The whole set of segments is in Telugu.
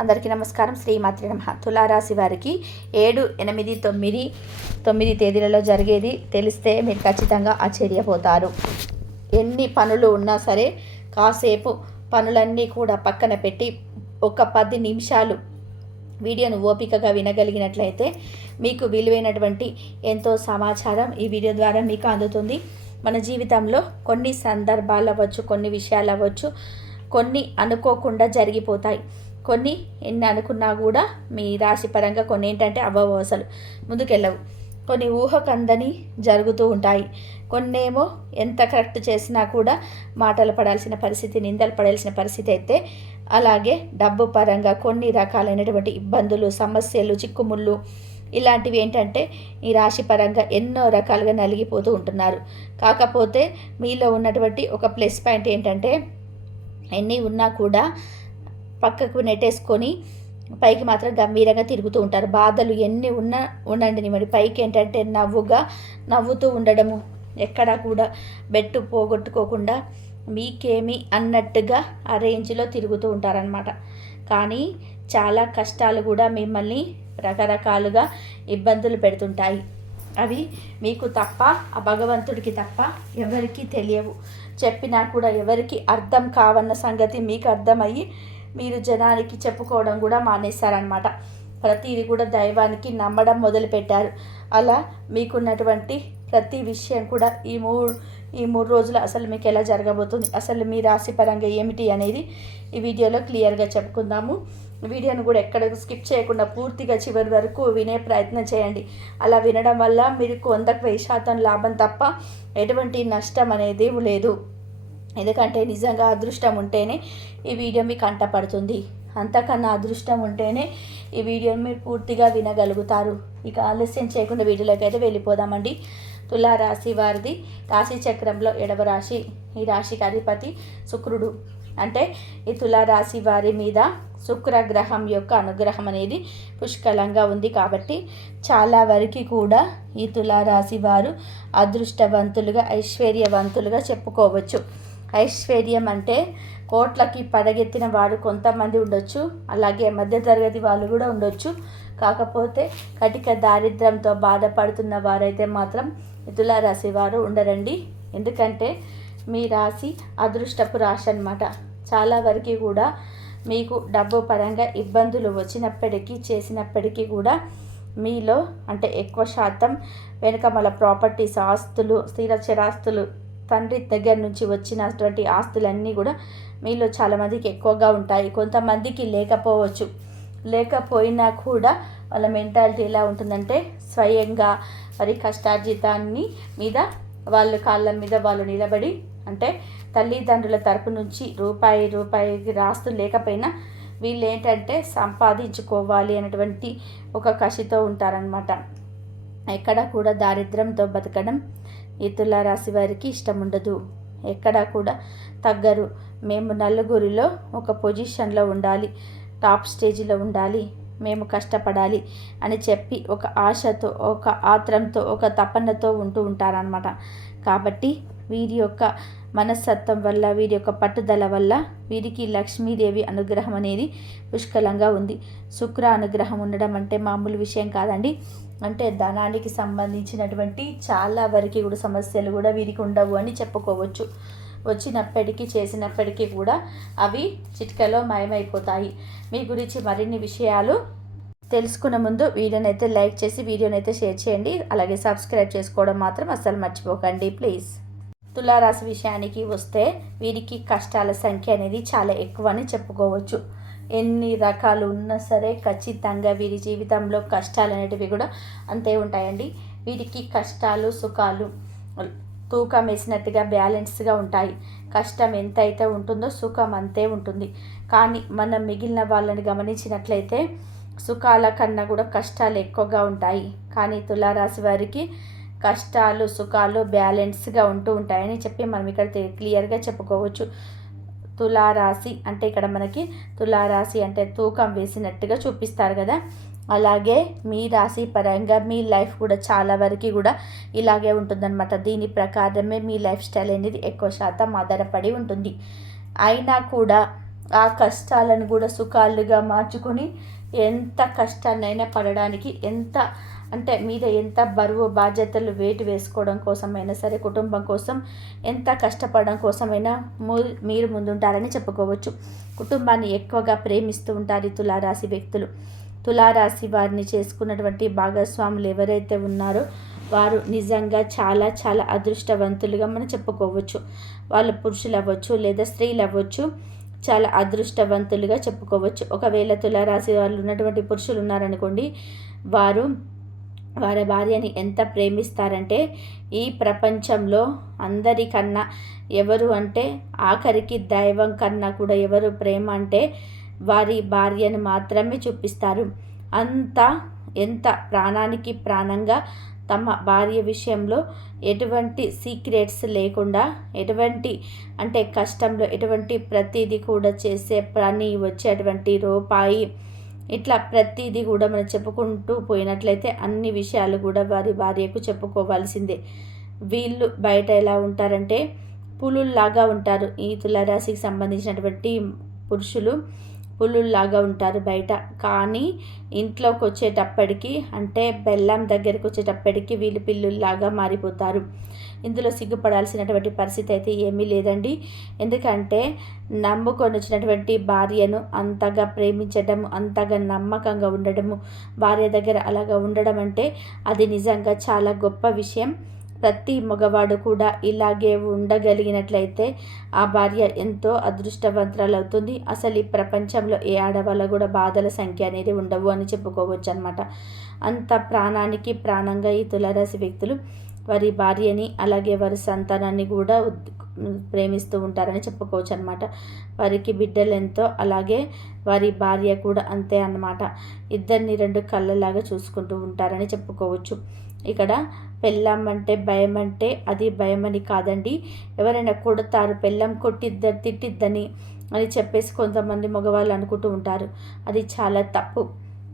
అందరికీ నమస్కారం. శ్రీమాత్రి నమ. తులారాశి వారికి ఏడు ఎనిమిది తొమ్మిది తొమ్మిది తేదీలలో జరిగేది తెలిస్తే మీరు ఖచ్చితంగా ఆశ్చర్యపోతారు. ఎన్ని పనులు ఉన్నా సరే కాసేపు పనులన్నీ కూడా పక్కన పెట్టి ఒక పది నిమిషాలు వీడియోను ఓపికగా వినగలిగినట్లయితే మీకు విలువైనటువంటి ఎంతో సమాచారం ఈ వీడియో ద్వారా మీకు అందుతుంది. మన జీవితంలో కొన్ని సందర్భాలు అవ్వచ్చు కొన్ని విషయాలు అవ్వచ్చు కొన్ని అనుకోకుండా జరిగిపోతాయి. కొన్ని ఎన్ని అనుకున్నా కూడా మీ రాశి పరంగా కొన్ని ఏంటంటే అవ్వవు అసలు ముందుకెళ్ళవు. కొన్ని ఊహకందని జరుగుతూ ఉంటాయి. కొన్నేమో ఎంత కరెక్ట్ చేసినా కూడా మాటలు పడాల్సిన పరిస్థితి నిందలు పడాల్సిన పరిస్థితి అయితే అలాగే డబ్బు పరంగా కొన్ని రకాలైనటువంటి ఇబ్బందులు సమస్యలు చిక్కుముళ్ళు ఇలాంటివి ఏంటంటే ఈ రాశి పరంగా ఎన్నో రకాలుగా నలిగిపోతూ ఉంటున్నారు. కాకపోతే మీలో ఉన్నటువంటి ఒక ప్లస్ పాయింట్ ఏంటంటే ఎన్ని ఉన్నా కూడా పక్కకు నెట్టేసుకొని పైకి మాత్రం గంభీరంగా తిరుగుతూ ఉంటారు. బాధలు ఎన్ని ఉన్నా ఉండండి మరి పైకి ఏంటంటే నవ్వుగా నవ్వుతూ ఉండడము ఎక్కడా కూడా బెట్టు పోగొట్టుకోకుండా మీకేమి అన్నట్టుగా ఆ రేంజ్లో తిరుగుతూ ఉంటారనమాట కానీ చాలా కష్టాలు కూడా మిమ్మల్ని రకరకాలుగా ఇబ్బందులు పెడుతుంటాయి. అవి మీకు తప్ప ఆ భగవంతుడికి తప్ప ఎవరికీ తెలియవు. చెప్పినా కూడా ఎవరికి అర్థం కావన్న సంగతి మీకు అర్థమయ్యి మీరు జనానికి చెప్పుకోవడం కూడా మానేశారనమాట ప్రతిది కూడా దైవానికి నమ్మడం మొదలుపెట్టారు. అలా మీకున్నటువంటి ప్రతి విషయం కూడా ఈ మూడు ఈ మూడు రోజులు అసలు మీకు ఎలా జరగబోతుంది? అసలు మీ రాశి పరంగా ఏమిటి అనేది ఈ వీడియోలో క్లియర్గా చెప్పుకుందాము. వీడియోను కూడా ఎక్కడ స్కిప్ చేయకుండా పూర్తిగా చివరి వరకు వినే ప్రయత్నం చేయండి. అలా వినడం వల్ల మీకు వందకు వెయ్యి శాతం లాభం తప్ప ఎటువంటి నష్టం అనేది లేదు. ఎందుకంటే నిజంగా అదృష్టం ఉంటేనే ఈ వీడియో మీకు కంటపడుతుంది అంతకన్నా అదృష్టం ఉంటేనే ఈ వీడియోని మీరు పూర్తిగా వినగలుగుతారు. ఇక ఆలస్యం చేయకుండా వీడియోలోకి అయితే వెళ్ళిపోదామండి. తులారాశి వారిది రాశి చక్రంలో ఎడవ రాశి. ఈ రాశికి అధిపతి శుక్రుడు. అంటే ఈ తులారాశి వారి మీద శుక్రగ్రహం యొక్క అనుగ్రహం అనేది పుష్కలంగా ఉంది కాబట్టి చాలా వరకు కూడా ఈ తులారాశి వారు అదృష్టవంతులుగా ఐశ్వర్యవంతులుగా చెప్పుకోవచ్చు. ఐశ్వర్యం అంటే కోట్లకి పడగెత్తిన వారు కొంతమంది ఉండొచ్చు అలాగే మధ్యతరగతి వాళ్ళు కూడా ఉండొచ్చు. కాకపోతే కటిక దారిద్రంతో బాధపడుతున్న వారైతే మాత్రం రాశి వారు ఉండరండి. ఎందుకంటే మీ రాశి అదృష్టపు రాశి అనమాట చాలా వరకు కూడా మీకు డబ్బు పరంగా ఇబ్బందులు వచ్చినప్పటికీ చేసినప్పటికీ కూడా మీలో అంటే ఎక్కువ శాతం వెనుక మళ్ళీ ప్రాపర్టీస్ ఆస్తులు స్థిర చిరాస్తులు తండ్రి దగ్గర నుంచి వచ్చినటువంటి ఆస్తులన్నీ కూడా మీలో చాలామందికి ఎక్కువగా ఉంటాయి. కొంతమందికి లేకపోవచ్చు. లేకపోయినా కూడా వాళ్ళ మెంటాలిటీ ఎలా ఉంటుందంటే స్వయంగా వారి కష్టార్జితాన్ని మీద వాళ్ళ కాళ్ళ మీద వాళ్ళు నిలబడి అంటే తల్లిదండ్రుల తరపు నుంచి రూపాయి రూపాయికి రాస్తూ లేకపోయినా వీళ్ళు ఏంటంటే సంపాదించుకోవాలి అనేటువంటి ఒక కసితో ఉంటారనమాట ఎక్కడ కూడా దారిద్రంతో బతకడం ఈ రాశి వారికి ఇష్టం ఉండదు. ఎక్కడా కూడా తగ్గరు. మేము నలుగురిలో ఒక పొజిషన్లో ఉండాలి. టాప్ స్టేజ్లో ఉండాలి. మేము కష్టపడాలి అని చెప్పి ఒక ఆశతో ఒక ఆత్రంతో ఒక తపనతో ఉంటూ ఉంటారనమాట కాబట్టి వీరి యొక్క మనస్తత్వం వల్ల వీరి యొక్క పట్టుదల వల్ల వీరికి లక్ష్మీదేవి అనుగ్రహం అనేది పుష్కలంగా ఉంది. శుక్ర అనుగ్రహం ఉండడం అంటే మామూలు విషయం కాదండి. అంటే ధనానికి సంబంధించినటువంటి చాలా వరకు కూడా సమస్యలు కూడా వీరికి ఉండవు అని చెప్పుకోవచ్చు. వచ్చినప్పటికీ చేసినప్పటికీ కూడా అవి చిట్కలో మాయమైపోతాయి. మీ గురించి మరిన్ని విషయాలు తెలుసుకున్న ముందు వీడియోని అయితే లైక్ చేసి వీడియోని అయితే షేర్ చేయండి. అలాగే సబ్స్క్రైబ్ చేసుకోవడం మాత్రం అస్సలు మర్చిపోకండి ప్లీజ్. తులారాశి విషయానికి వస్తే వీరికి కష్టాల సంఖ్య అనేది చాలా ఎక్కువ అని చెప్పుకోవచ్చు. ఎన్ని రకాలు ఉన్నా సరే ఖచ్చితంగా వీరి జీవితంలో కష్టాలు అనేటివి కూడా అంతే ఉంటాయండి. వీరికి కష్టాలు సుఖాలు తూకం వేసినట్టుగా బ్యాలెన్స్గా ఉంటాయి. కష్టం ఎంత అయితే ఉంటుందో సుఖం అంతే ఉంటుంది. కానీ మనం మిగిలిన వాళ్ళని గమనించినట్లయితే సుఖాల కన్నా కూడా కష్టాలు ఎక్కువగా ఉంటాయి. కానీ తులారాశి వారికి కష్టాలు సుఖాలు బ్యాలెన్స్గా ఉంటూ ఉంటాయని చెప్పి మనం ఇక్కడ క్లియర్గా చెప్పుకోవచ్చు. తులారాశి అంటే ఇక్కడ మనకి తులారాశి అంటే తూకం వేసినట్టుగా చూపిస్తారు కదా. అలాగే మీ రాశి పరంగా మీ లైఫ్ కూడా చాలా వరకు కూడా ఇలాగే ఉంటుందన్నమాట. దీని ప్రకారమే మీ లైఫ్ స్టైల్ అనేది ఎక్కువ శాతం ఆధారపడి ఉంటుంది. అయినా కూడా ఆ కష్టాలను కూడా సుఖాలుగా మార్చుకొని ఎంత కష్టాన్నైనా పడడానికి ఎంత అంటే మీద ఎంత బరువు బాధ్యతలు వేటు వేసుకోవడం కోసమైనా సరే కుటుంబం కోసం ఎంత కష్టపడడం కోసమైనా మీరు ముందుంటారని చెప్పుకోవచ్చు. కుటుంబాన్ని ఎక్కువగా ప్రేమిస్తూ ఉంటారు తులారాశి వ్యక్తులు. తులారాశి వారిని చేసుకున్నటువంటి భాగస్వాములు ఎవరైతే ఉన్నారో వారు నిజంగా చాలా చాలా అదృష్టవంతులుగా మనం చెప్పుకోవచ్చు. వాళ్ళు పురుషులు అవ్వచ్చు లేదా స్త్రీలు అవ్వచ్చు చాలా అదృష్టవంతులుగా చెప్పుకోవచ్చు. ఒకవేళ తులారాశి వాళ్ళు ఉన్నటువంటి పురుషులు ఉన్నారనుకోండి వారు వారి భార్యని ఎంత ప్రేమిస్తారంటే ఈ ప్రపంచంలో అందరికన్నా ఎవరు అంటే ఆఖరికి దైవం కన్నా కూడా ఎవరు ప్రేమ అంటే వారి భార్యను మాత్రమే చూపిస్తారు. అంత ఎంత ప్రాణానికి ప్రాణంగా తమ భార్య విషయంలో ఎటువంటి సీక్రెట్స్ లేకుండా ఎటువంటి అంటే కష్టంలో ఎటువంటి ప్రతిదీ కూడా చేసే పని వచ్చేటువంటి రూపాయి ఇట్లా ప్రతిదీ కూడా మనం చెప్పుకుంటూ పోయినట్లయితే అన్ని విషయాలు కూడా వారి భార్యకు చెప్పుకోవాల్సిందే. వీళ్ళు బయట ఎలా ఉంటారంటే పులుల్లాగా ఉంటారు. ఈ తులారాశికి సంబంధించినటువంటి పురుషులు పులుల్లాగా ఉంటారు బయట. కానీ ఇంట్లోకి వచ్చేటప్పటికి అంటే బెల్లం దగ్గరకు వచ్చేటప్పటికి వీళ్ళు పిల్లుల్లాగా మారిపోతారు. ఇందులో సిగ్గుపడాల్సినటువంటి పరిస్థితి అయితే ఏమీ లేదండి. ఎందుకంటే నమ్ముకొని వచ్చినటువంటి భార్యను అంతగా ప్రేమించడం అంతగా నమ్మకంగా ఉండడము భార్య దగ్గర అలాగా ఉండడం అంటే అది నిజంగా చాలా గొప్ప విషయం. ప్రతి మగవాడు కూడా ఇలాగే ఉండగలిగినట్లయితే ఆ భార్య ఎంతో అదృష్టవంతురాలు అవుతుంది. అసలు ఈ ప్రపంచంలో ఏ ఆడవాళ్ళ కూడా బాధల సంఖ్య అనేది ఉండవు అని చెప్పుకోవచ్చు అనమాట అంత ప్రాణానికి ప్రాణంగా ఈ తులరాశి వ్యక్తులు వారి భార్యని అలాగే వారి సంతానాన్ని కూడా ప్రేమిస్తూ ఉంటారని చెప్పుకోవచ్చు అనమాట వారికి బిడ్డలు ఎంతో అలాగే వారి భార్య కూడా అంతే అన్నమాట. ఇద్దరిని రెండు కళ్ళలాగా చూసుకుంటూ ఉంటారని చెప్పుకోవచ్చు. ఇక్కడ పెళ్ళం అంటే భయం అంటే అది భయం అని కాదండి. ఎవరైనా కొడతారు పెళ్ళం కొట్టిద్దరు తిట్టిద్దని అని చెప్పేసి కొంతమంది మగవాళ్ళు అనుకుంటూ ఉంటారు. అది చాలా తప్పు.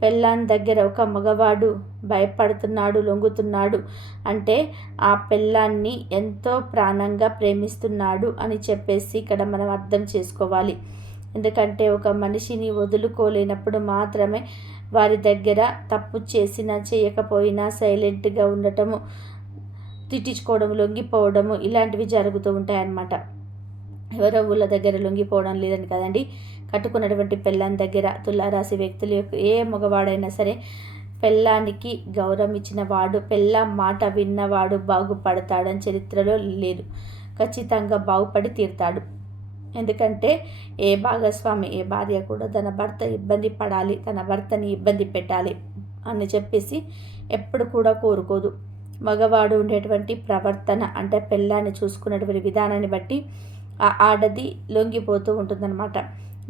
పెళ్ళాన్ దగ్గర ఒక మగవాడు భయపడుతున్నాడు లొంగుతున్నాడు అంటే ఆ పెళ్ళాన్ని ఎంతో ప్రాణంగా ప్రేమిస్తున్నాడు అని చెప్పేసి ఇక్కడ మనం అర్థం చేసుకోవాలి. ఎందుకంటే ఒక మనిషిని వదులుకోలేనప్పుడు మాత్రమే వారి దగ్గర తప్పు చేసినా చేయకపోయినా సైలెంట్గా ఉండటము తిట్టించుకోవడము లొంగిపోవడము ఇలాంటివి జరుగుతూ ఉంటాయన్నమాట. ఎవరో ఊళ్ళ దగ్గర లొంగిపోవడం లేదని కదండి. కట్టుకున్నటువంటి పెళ్ళాం దగ్గర తులారాశి వ్యక్తులు ఏ మగవాడైనా సరే పెళ్ళానికి గౌరవం ఇచ్చిన వాడు పెళ్ళాం మాట విన్నవాడు బాగుపడతాడని చరిత్రలో లేదు ఖచ్చితంగా బాగుపడి తీరుతాడు. ఎందుకంటే ఏ భాగస్వామి ఏ భార్య కూడా తన భర్త ఇబ్బంది పడాలి తన భర్తని ఇబ్బంది పెట్టాలి అని చెప్పేసి ఎప్పుడు కూడా కోరుకోదు. మగవాడు ఉండేటువంటి ప్రవర్తన అంటే పెళ్ళాన్ని చూసుకునేటువంటి విధానాన్ని బట్టి ఆ ఆడది లొంగిపోతూ ఉంటుందన్నమాట.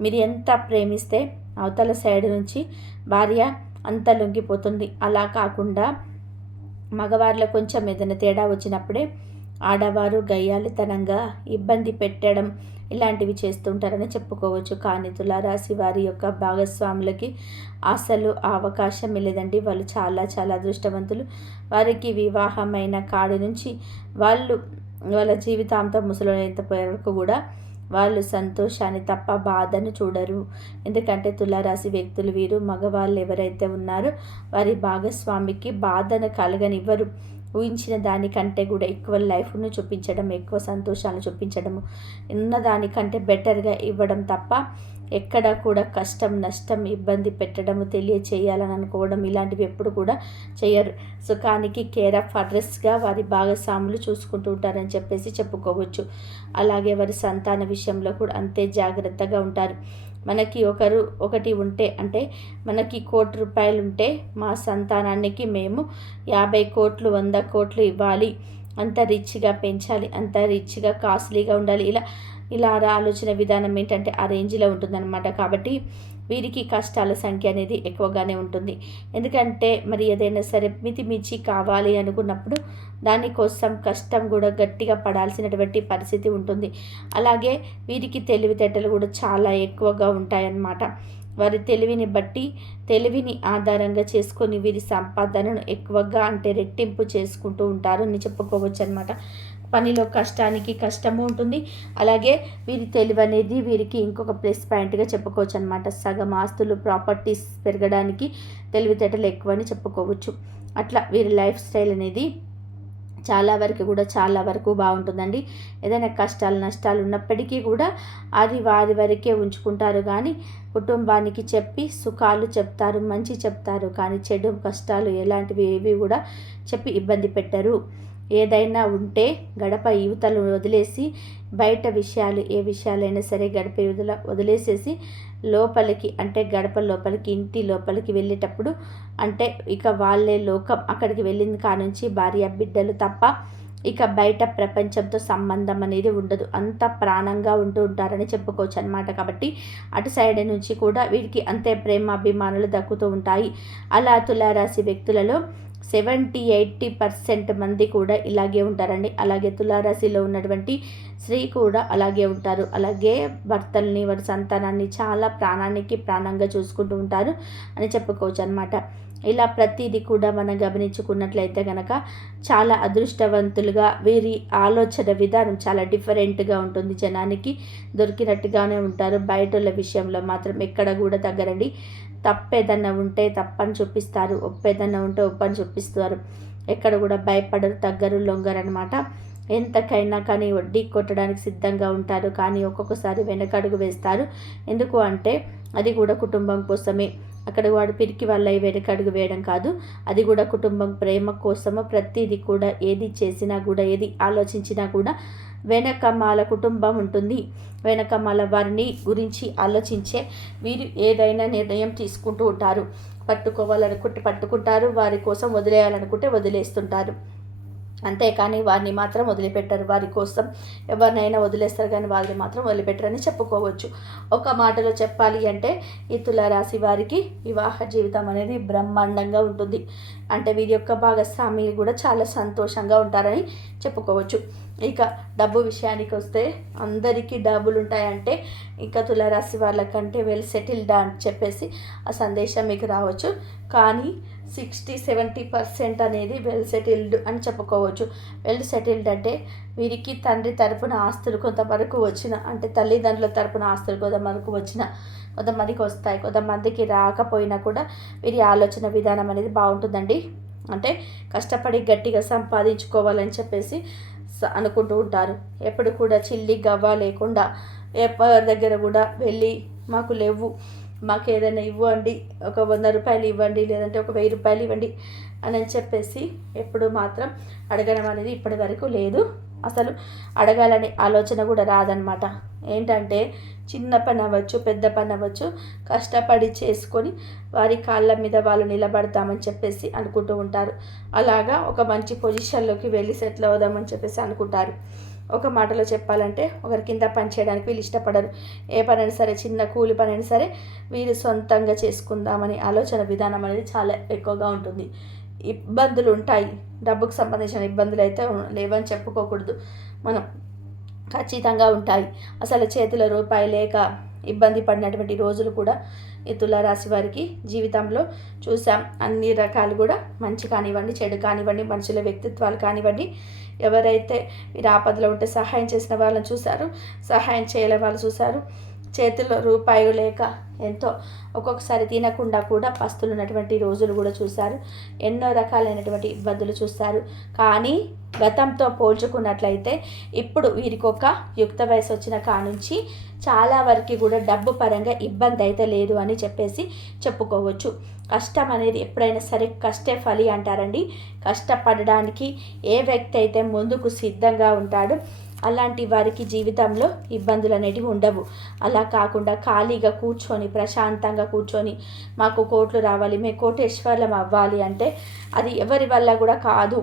మీరు ఎంత ప్రేమిస్తే అవతల సైడ్ నుంచి భార్య అంత లొంగిపోతుంది. అలా కాకుండా మగవారిలో కొంచెం ఏదైనా తేడా వచ్చినప్పుడే ఆడవారు గయ్యాలితనంగా ఇబ్బంది పెట్టడం ఇలాంటివి చేస్తుంటారని చెప్పుకోవచ్చు. కానీ తులారాశి వారి యొక్క భాగస్వాములకి అసలు అవకాశం లేదండి. వాళ్ళు చాలా చాలా అదృష్టవంతులు. వారికి వివాహమైన కాడి నుంచి వాళ్ళు వాళ్ళ జీవితాంతం ముసలినంత వరకు కూడా వాళ్ళు సంతోషాన్ని తప్ప బాధను చూడరు. ఎందుకంటే తులారాశి వ్యక్తులు వీరు మగవాళ్ళు ఎవరైతే ఉన్నారో వారి భాగస్వామికి బాధను కలగనివ్వరు. ఊహించిన దానికంటే కూడా ఎక్కువ లైఫ్ను చూపించడం ఎక్కువ సంతోషాలను చూపించడము ఉన్న దానికంటే బెటర్గా ఇవ్వడం తప్ప ఎక్కడ కూడా కష్టం నష్టం ఇబ్బంది పెట్టడము తెలియచేయాలని అనుకోవడం ఇలాంటివి ఎప్పుడు కూడా చేయరు. సుఖానికి కేర్ ఆఫ్ అడ్రస్గా వారి భాగస్వాములు చూసుకుంటూ ఉంటారని చెప్పేసి చెప్పుకోవచ్చు. అలాగే వారి సంతాన విషయంలో కూడా అంతే జాగ్రత్తగా ఉంటారు. మనకి ఒకరు ఒకటి ఉంటే అంటే మనకి కోటి రూపాయలు ఉంటే మా సంతానానికి మేము యాభై కోట్లు వంద కోట్లు ఇవ్వాలి. అంత రిచ్గా పెంచాలి అంత రిచ్గా కాస్ట్లీగా ఉండాలి. ఇలా ఇలా ఆలోచన విధానం ఏంటంటే ఆ రేంజ్లో ఉంటుందన్నమాట. కాబట్టి వీరికి కష్టాల సంఖ్య అనేది ఎక్కువగానే ఉంటుంది. ఎందుకంటే మరి ఏదైనా సరే మితిమించి కావాలి అనుకున్నప్పుడు దానికోసం కష్టం కూడా గట్టిగా పడాల్సినటువంటి పరిస్థితి ఉంటుంది. అలాగే వీరికి తెలివితేటలు కూడా చాలా ఎక్కువగా ఉంటాయన్నమాట. వారి తెలివిని బట్టి తెలివిని ఆధారంగా చేసుకొని వీరి సంపాదనను ఎక్కువగా అంటే రెట్టింపు చేసుకుంటూ ఉంటారు అని చెప్పుకోవచ్చు అనమాట పనిలో కష్టానికి కష్టము ఉంటుంది. అలాగే వీరి తెలివి అనేది వీరికి ఇంకొక ప్లస్ పాయింట్గా చెప్పుకోవచ్చు అనమాట సగం ఆస్తులు ప్రాపర్టీస్ పెరగడానికి తెలివితేటలు ఎక్కువ అని చెప్పుకోవచ్చు. అట్లా వీరి లైఫ్ స్టైల్ అనేది చాలా వరకు కూడా చాలా వరకు బాగుంటుందండి. ఏదైనా కష్టాలు నష్టాలు ఉన్నప్పటికీ కూడా అది వారి వరకే ఉంచుకుంటారు. కానీ కుటుంబానికి చెప్పి సుఖాలు చెప్తారు మంచి చెప్తారు. కానీ చెడు కష్టాలు ఎలాంటివి ఏవి కూడా చెప్పి ఇబ్బంది పెట్టరు. ఏదైనా ఉంటే గడప యువతలు వదిలేసి బయట విషయాలు ఏ విషయాలైనా సరే గడప యువతల వదిలేసేసి లోపలికి అంటే గడప లోపలికి ఇంటి లోపలికి వెళ్ళేటప్పుడు అంటే ఇక వాళ్ళే లోకం అక్కడికి వెళ్ళింది కానుంచి భార్య బిడ్డలు తప్ప ఇక బయట ప్రపంచంతో సంబంధం అనేది ఉండదు. అంత ప్రాణంగా ఉంటూ ఉంటారని చెప్పుకోవచ్చు అనమాట కాబట్టి అటు సైడ్ నుంచి కూడా వీరికి అంతే ప్రేమ అభిమానులు దక్కుతూ ఉంటాయి. అలా తులారాశి వ్యక్తులలో సెవెంటీ ఎయిటీ పర్సెంట్ మంది కూడా ఇలాగే ఉంటారండి. అలాగే తులారాశిలో ఉన్నటువంటి స్త్రీ కూడా అలాగే ఉంటారు. అలాగే భర్తల్ని వారి సంతానాన్ని చాలా ప్రాణానికి ప్రాణంగా చూసుకుంటూ ఉంటారు అని చెప్పుకోవచ్చు అనమాట ఇలా ప్రతిదీ కూడా మనం గమనించుకున్నట్లయితే కనుక చాలా అదృష్టవంతులుగా వీరి ఆలోచన విధానం చాలా డిఫరెంట్గా ఉంటుంది. జనానికి దొరికినట్టుగానే ఉంటారు. బయట విషయంలో మాత్రం ఎక్కడ కూడా తగ్గరండి. తప్పేదన్నా ఉంటే తప్పని చూపిస్తారు ఒప్పేదన్నా ఉంటే ఒప్పని చూపిస్తారు. ఎక్కడ కూడా భయపడరు తగ్గరు లొంగరు అనమాట ఎంతకైనా కానీ వడ్డీ కొట్టడానికి సిద్ధంగా ఉంటారు కానీ ఒక్కొక్కసారి వెనకడుగు వేస్తారు. ఎందుకు అంటే అది కూడా కుటుంబం కోసమే. అక్కడ వాడు పిరికి వల్ల వెనకడుగు వేయడం కాదు. అది కూడా కుటుంబం ప్రేమ కోసము ప్రతిదీ కూడా ఏది చేసినా కూడా ఏది ఆలోచించినా కూడా వెనకమ్మాల కుటుంబం ఉంటుంది. వెనకమాల వారిని గురించి ఆలోచించే వీరు ఏదైనా నిర్ణయం తీసుకుంటూ ఉంటారు. పట్టుకోవాలనుకుంటే పట్టుకుంటారు. వారి కోసం వదిలేయాలనుకుంటే వదిలేస్తుంటారు. అంతేకాని వారిని మాత్రం వదిలిపెట్టరు. వారి కోసం ఎవరినైనా వదిలేస్తారు కానీ వారిని మాత్రం వదిలిపెట్టరని చెప్పుకోవచ్చు. ఒక మాటలో చెప్పాలి అంటే ఈ తులారాశి వారికి వివాహ జీవితం అనేది బ్రహ్మాండంగా ఉంటుంది. అంటే వీరి యొక్క భాగస్వామి కూడా చాలా సంతోషంగా ఉంటారని చెప్పుకోవచ్చు. ఇక డబ్బు విషయానికి వస్తే అందరికీ డబ్బులు ఉంటాయంటే ఇంకా తులారాశి వాళ్ళకంటే వెల్ సెటిల్డ్ అని చెప్పేసి ఆ సందేశం మీకు రావచ్చు. కానీ సిక్స్టీ సెవెంటీ పర్సెంట్ అనేది వెల్ సెటిల్డ్ అని చెప్పుకోవచ్చు. వెల్ సెటిల్డ్ అంటే వీరికి తండ్రి తరపున ఆస్తులు కొంతవరకు వచ్చిన అంటే తల్లిదండ్రుల తరపున ఆస్తులు కొంతవరకు వచ్చిన కొంతమందికి వస్తాయి కొంతమందికి రాకపోయినా కూడా వీరి ఆలోచన విధానం అనేది బాగుంటుందండి. అంటే కష్టపడి గట్టిగా సంపాదించుకోవాలని చెప్పేసి అనుకుంటూ ఉంటారు. ఎప్పుడు కూడా చిల్లి గవ్వ లేకుండా ఎవరి దగ్గర కూడా వెళ్ళి మాకు లేవు. మాకు ఏదైనా ఇవ్వండి ఒక వంద రూపాయలు ఇవ్వండి లేదంటే ఒక వెయ్యి రూపాయలు ఇవ్వండి. అని చెప్పేసి ఎప్పుడు మాత్రం అడగడం అనేది ఇప్పటి వరకు లేదు. అసలు అడగాలనే ఆలోచన కూడా రాదనమాట ఏంటంటే చిన్న పని అవ్వచ్చు పెద్ద పని అవ్వచ్చు కష్టపడి చేసుకొని వారి కాళ్ళ మీద వాళ్ళు నిలబడతామని చెప్పేసి అనుకుంటూ ఉంటారు. అలాగా ఒక మంచి పొజిషన్లోకి వెళ్ళి సెటిల్ అవుదామని చెప్పేసి అనుకుంటారు. ఒక మాటలో చెప్పాలంటే ఒకరి కింద పని చేయడానికి వీళ్ళు ఇష్టపడరు. ఏ పనైనా సరే చిన్న కూలి పనైనా సరే వీరు సొంతంగా చేసుకుందామని ఆలోచన విధానం అనేది చాలా ఎక్కువగా ఉంటుంది. ఇబ్బందులు ఉంటాయి డబ్బుకు సంబంధించిన ఇబ్బందులు అయితే లేవని చెప్పుకోకూడదు. మనం ఖచ్చితంగా ఉంటాయి. అసలు చేతిలో రూపాయి లేక ఇబ్బంది పడినటువంటి రోజులు కూడా ఈ తులారాశి వారికి జీవితంలో చూసాం అన్ని రకాలు కూడా మంచి కానివ్వండి చెడు కానివ్వండి మనుషుల వ్యక్తిత్వాలు కానివ్వండి. ఎవరైతే మీరు ఆపదలో ఉంటే సహాయం చేసిన వాళ్ళని చూశారు సహాయం చేయలేని వాళ్ళు చూశారు చేతిలో రూపాయి లేక ఎంతో ఒక్కొక్కసారి తినకుండా కూడా పస్తులు ఉన్నటువంటి రోజులు కూడా చూశారు. ఎన్నో రకాలైనటువంటి ఇబ్బందులు చూస్తారు కానీ గతంతో పోల్చుకున్నట్లయితే ఇప్పుడు వీరికి ఒక యుక్త వయసు వచ్చిన కానుంచి చాలా వరకు కూడా డబ్బు పరంగా ఇబ్బంది అయితే లేదు అని చెప్పేసి చెప్పుకోవచ్చు. కష్టం అనేది ఎప్పుడైనా సరే కష్టే ఫలి అంటారండి. కష్టపడడానికి ఏ వ్యక్తి అయితే ముందుకు సిద్ధంగా ఉంటాడో అలాంటి వారికి జీవితంలో ఇబ్బందులు అనేటివి ఉండవు. అలా కాకుండా ఖాళీగా కూర్చొని ప్రశాంతంగా కూర్చొని మాకు కోట్లు రావాలి మేము కోటేశ్వర్లం అవ్వాలి అంటే అది ఎవరి వల్ల కూడా కాదు.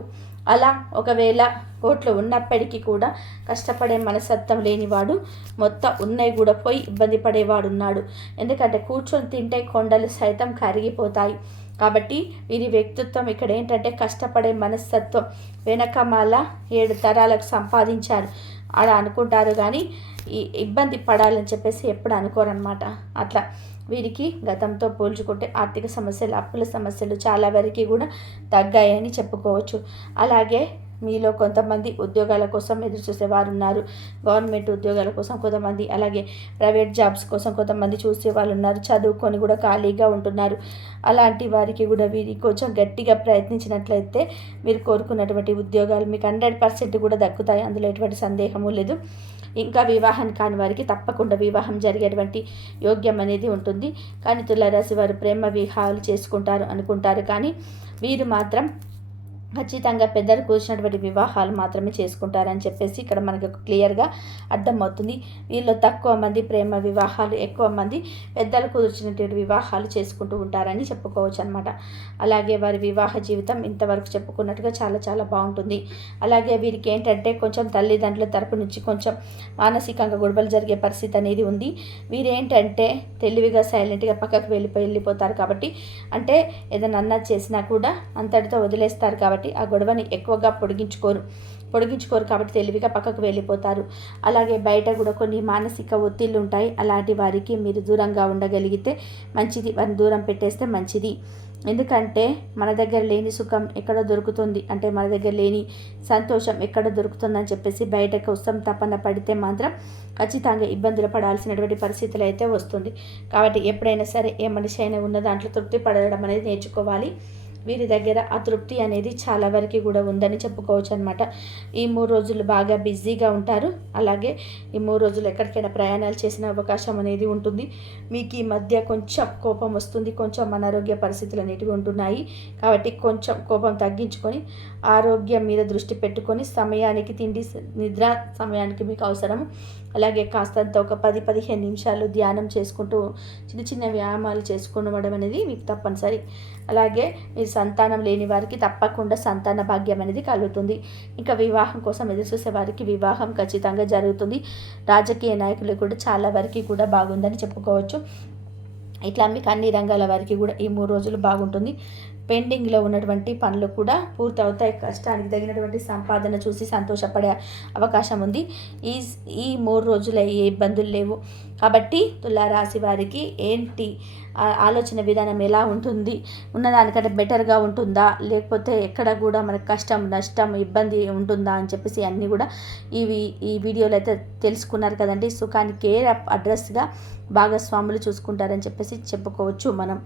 అలా ఒకవేళ కోట్లు ఉన్నప్పటికీ కూడా కష్టపడే మనసత్వం లేనివాడు మొత్తం ఉన్నాయి కూడా పోయి ఇబ్బంది పడేవాడు ఉన్నాడు ఎందుకంటే కూర్చొని తింటే కొండలు సైతం కరిగిపోతాయి. కాబట్టి వీరి వ్యక్తిత్వం ఇక్కడ ఏంటంటే కష్టపడే మనస్తత్వం. వెనక మళ్ళా ఏడు తరాలకు సంపాదించారు. అలా అనుకుంటారు కానీ ఈ ఇబ్బంది పడాలని చెప్పేసి ఎప్పుడు అనుకోరనమాట అట్లా వీరికి గతంతో పోల్చుకుంటే ఆర్థిక సమస్యలు అప్పుల సమస్యలు చాలా వరకు కూడా తగ్గాయని చెప్పుకోవచ్చు. అలాగే మీలో కొంతమంది ఉద్యోగాల కోసం ఎదురు చూసేవారు ఉన్నారు గవర్నమెంట్ ఉద్యోగాల కోసం కొంతమంది అలాగే ప్రైవేట్ జాబ్స్ కోసం కొంతమంది చూసే వాళ్ళు ఉన్నారు చదువుకొని కూడా ఖాళీగా ఉంటున్నారు. అలాంటి వారికి కూడా వీరి కొంచెం గట్టిగా ప్రయత్నించినట్లయితే మీరు కోరుకున్నటువంటి ఉద్యోగాలు మీకు హండ్రెడ్ పర్సెంట్ కూడా దక్కుతాయి. అందులో ఎటువంటి సందేహము లేదు. ఇంకా వివాహం కాని వారికి తప్పకుండా వివాహం జరిగేటువంటి యోగ్యం అనేది ఉంటుంది. కానీ తులారాశి వారు ప్రేమ వివాహాలు చేసుకుంటారు అనుకుంటారు. కానీ వీరు మాత్రం ఖచ్చితంగా పెద్దలు కూర్చున్నటువంటి వివాహాలు మాత్రమే చేసుకుంటారని చెప్పేసి ఇక్కడ మనకు క్లియర్గా అర్థమవుతుంది. వీళ్ళు తక్కువ మంది ప్రేమ వివాహాలు ఎక్కువ మంది పెద్దలు కూర్చున్నటువంటి వివాహాలు చేసుకుంటూ ఉంటారని చెప్పుకోవచ్చు అనమాట అలాగే వారి వివాహ జీవితం ఇంతవరకు చెప్పుకున్నట్టుగా చాలా చాలా బాగుంటుంది. అలాగే వీరికి ఏంటంటే కొంచెం తల్లిదండ్రుల తరపు నుంచి కొంచెం మానసికంగా గొడవలు జరిగే పరిస్థితి అనేది ఉంది. వీరేంటంటే తెలివిగా సైలెంట్గా పక్కకు వెళ్ళిపోయి వెళ్ళిపోతారు కాబట్టి అంటే ఏదైనా అన్నది చేసినా కూడా అంతటితో వదిలేస్తారు కాబట్టి కాబట్టి ఆ గొడవని ఎక్కువగా పొడిగించుకోరు. పొడిగించుకోరు కాబట్టి తెలివిగా పక్కకు వెళ్ళిపోతారు. అలాగే బయట కూడా కొన్ని మానసిక ఒత్తిళ్ళు ఉంటాయి. అలాంటి వారికి మీరు దూరంగా ఉండగలిగితే మంచిది. వారిని దూరం పెట్టేస్తే మంచిది. ఎందుకంటే మన దగ్గర లేని సుఖం ఎక్కడ దొరుకుతుంది? అంటే మన దగ్గర లేని సంతోషం ఎక్కడ దొరుకుతుందని చెప్పేసి బయట కోసం తపన పడితే మాత్రం ఖచ్చితంగా ఇబ్బందులు పడాల్సినటువంటి పరిస్థితులు అయితే వస్తుంది. కాబట్టి ఎప్పుడైనా సరే ఏ మనిషి అయినా ఉన్న దాంట్లో తృప్తి పడడం అనేది నేర్చుకోవాలి. వీరి దగ్గర ఆ తృప్తి అనేది చాలా వరకు కూడా ఉందని చెప్పుకోవచ్చు అనమాట ఈ మూడు రోజులు బాగా బిజీగా ఉంటారు. అలాగే ఈ మూడు రోజులు ఎక్కడికైనా ప్రయాణాలు చేసిన అవకాశం అనేది ఉంటుంది. మీకు ఈ మధ్య కొంచెం కోపం వస్తుంది. కొంచెం అనారోగ్య పరిస్థితులు అనేటివి ఉంటున్నాయి. కాబట్టి కొంచెం కోపం తగ్గించుకొని ఆరోగ్యం మీద దృష్టి పెట్టుకొని సమయానికి తిండి నిద్ర సమయానికి మీకు అవసరం. అలాగే కాస్తంత ఒక పది పదిహేను నిమిషాలు ధ్యానం చేసుకుంటూ చిన్న చిన్న వ్యాయామాలు చేసుకోవడం అనేది మీకు తప్పనిసరి. అలాగే మీరు సంతానం లేని వారికి తప్పకుండా సంతాన భాగ్యం అనేది కలుగుతుంది. ఇంకా వివాహం కోసం ఎదురు చూసే వారికి వివాహం ఖచ్చితంగా జరుగుతుంది. రాజకీయ నాయకులు కూడా చాలా వరకు కూడా బాగుందని చెప్పుకోవచ్చు. ఇట్లా మీకు అన్ని రంగాల వారికి కూడా ఈ మూడు రోజులు బాగుంటుంది. పెండింగ్లో ఉన్నటువంటి పనులు కూడా పూర్తవుతాయి. కష్టానికి తగినటువంటి సంపాదన చూసి సంతోషపడే అవకాశం ఉంది. ఈ ఈ మూడు రోజులు ఏ ఇబ్బందులు లేవు. కాబట్టి తులారాశి వారికి ఏంటి ఆలోచన విధానం ఎలా ఉంటుంది? ఉన్నదానికంటే బెటర్గా ఉంటుందా? లేకపోతే ఎక్కడ కూడా మనకు కష్టం నష్టం ఇబ్బంది ఉంటుందా అని చెప్పేసి అన్నీ కూడా ఇవి ఈ వీడియోలో అయితే తెలుసుకున్నారు కదండి. సుఖానికి ఏ అడ్రస్గా భాగస్వాములు చూసుకుంటారని చెప్పేసి చెప్పుకోవచ్చు మనం.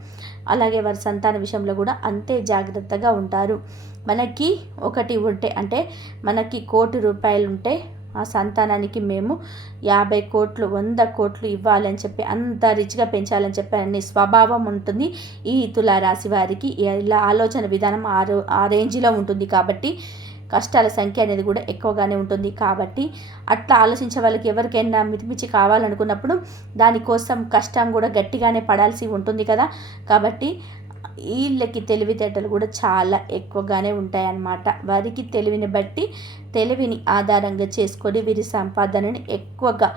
అలాగే వారి సంతాన విషయంలో కూడా అంతే జాగ్రత్తగా ఉంటారు. మనకి ఒకటి ఉంటే అంటే మనకి కోటి రూపాయలు ఉంటే ఆ సంతానానికి మేము యాభై కోట్లు వంద కోట్లు ఇవ్వాలని చెప్పి అంత రిచ్గా పెంచాలని చెప్పి అనే స్వభావం ఉంటుంది ఈ తులారాశి వారికి. ఇలా ఆలోచన విధానం ఆ ఆ రేంజ్లో ఉంటుంది కాబట్టి కష్టాల సంఖ్య అనేది కూడా ఎక్కువగానే ఉంటుంది. కాబట్టి అట్లా ఆలోచించే వాళ్ళకి ఎవరికైనా మితిమిచి కావాలనుకున్నప్పుడు దానికోసం కష్టం కూడా గట్టిగానే పడాల్సి ఉంటుంది కదా. కాబట్టి వీళ్ళకి తెలివితేటలు కూడా చాలా ఎక్కువగానే ఉంటాయన్నమాట. వారికి తెలివిని బట్టి తెలివిని ఆధారంగా చేసుకొని వీరి సంపాదనని ఎక్కువగా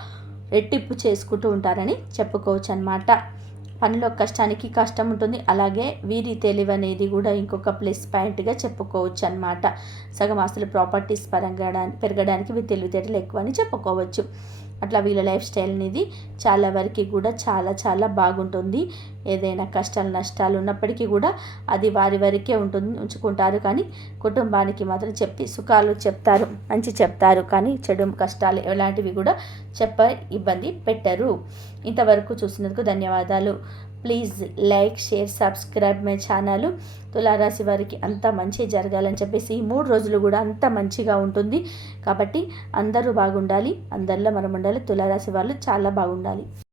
రెట్టింపు చేసుకుంటూ ఉంటారని చెప్పుకోవచ్చు అనమాట పనిలో కష్టానికి కష్టం ఉంటుంది. అలాగే వీరి తెలివి అనేది కూడా ఇంకొక ప్లస్ పాయింట్గా చెప్పుకోవచ్చు అనమాట సగం ఆస్తులు ప్రాపర్టీస్ పరంగా పెరగడానికి వీరి తెలివితేటలు ఎక్కువ అని చెప్పుకోవచ్చు. అట్లా వీళ్ళ లైఫ్ స్టైల్ అనేది చాలా వరకు కూడా చాలా చాలా బాగుంటుంది. ఏదైనా కష్టాలు నష్టాలు ఉన్నప్పటికీ కూడా అది వారి వరకే ఉంటుంది ఉంచుకుంటారు. కానీ కుటుంబానికి మాత్రం చెప్పి సుఖాలు చెప్తారు మంచి చెప్తారు. కానీ చెడు కష్టాలు ఎలాంటివి కూడా చెప్ప ఇబ్బంది పెట్టరు. ఇంతవరకు చూసినందుకు ధన్యవాదాలు. Please like share subscribe my channel. తులారాశి వారికి అంత మంచి జరగాలని చెప్పేసి ఈ మూడు రోజులు కూడా అంత మంచిగా ఉంటుంది. కాబట్టి అందరూ బాగుండాలి అందరిలో మనం ఉండాలి తులారాశి వాళ్ళు చాలా బాగుండాలి.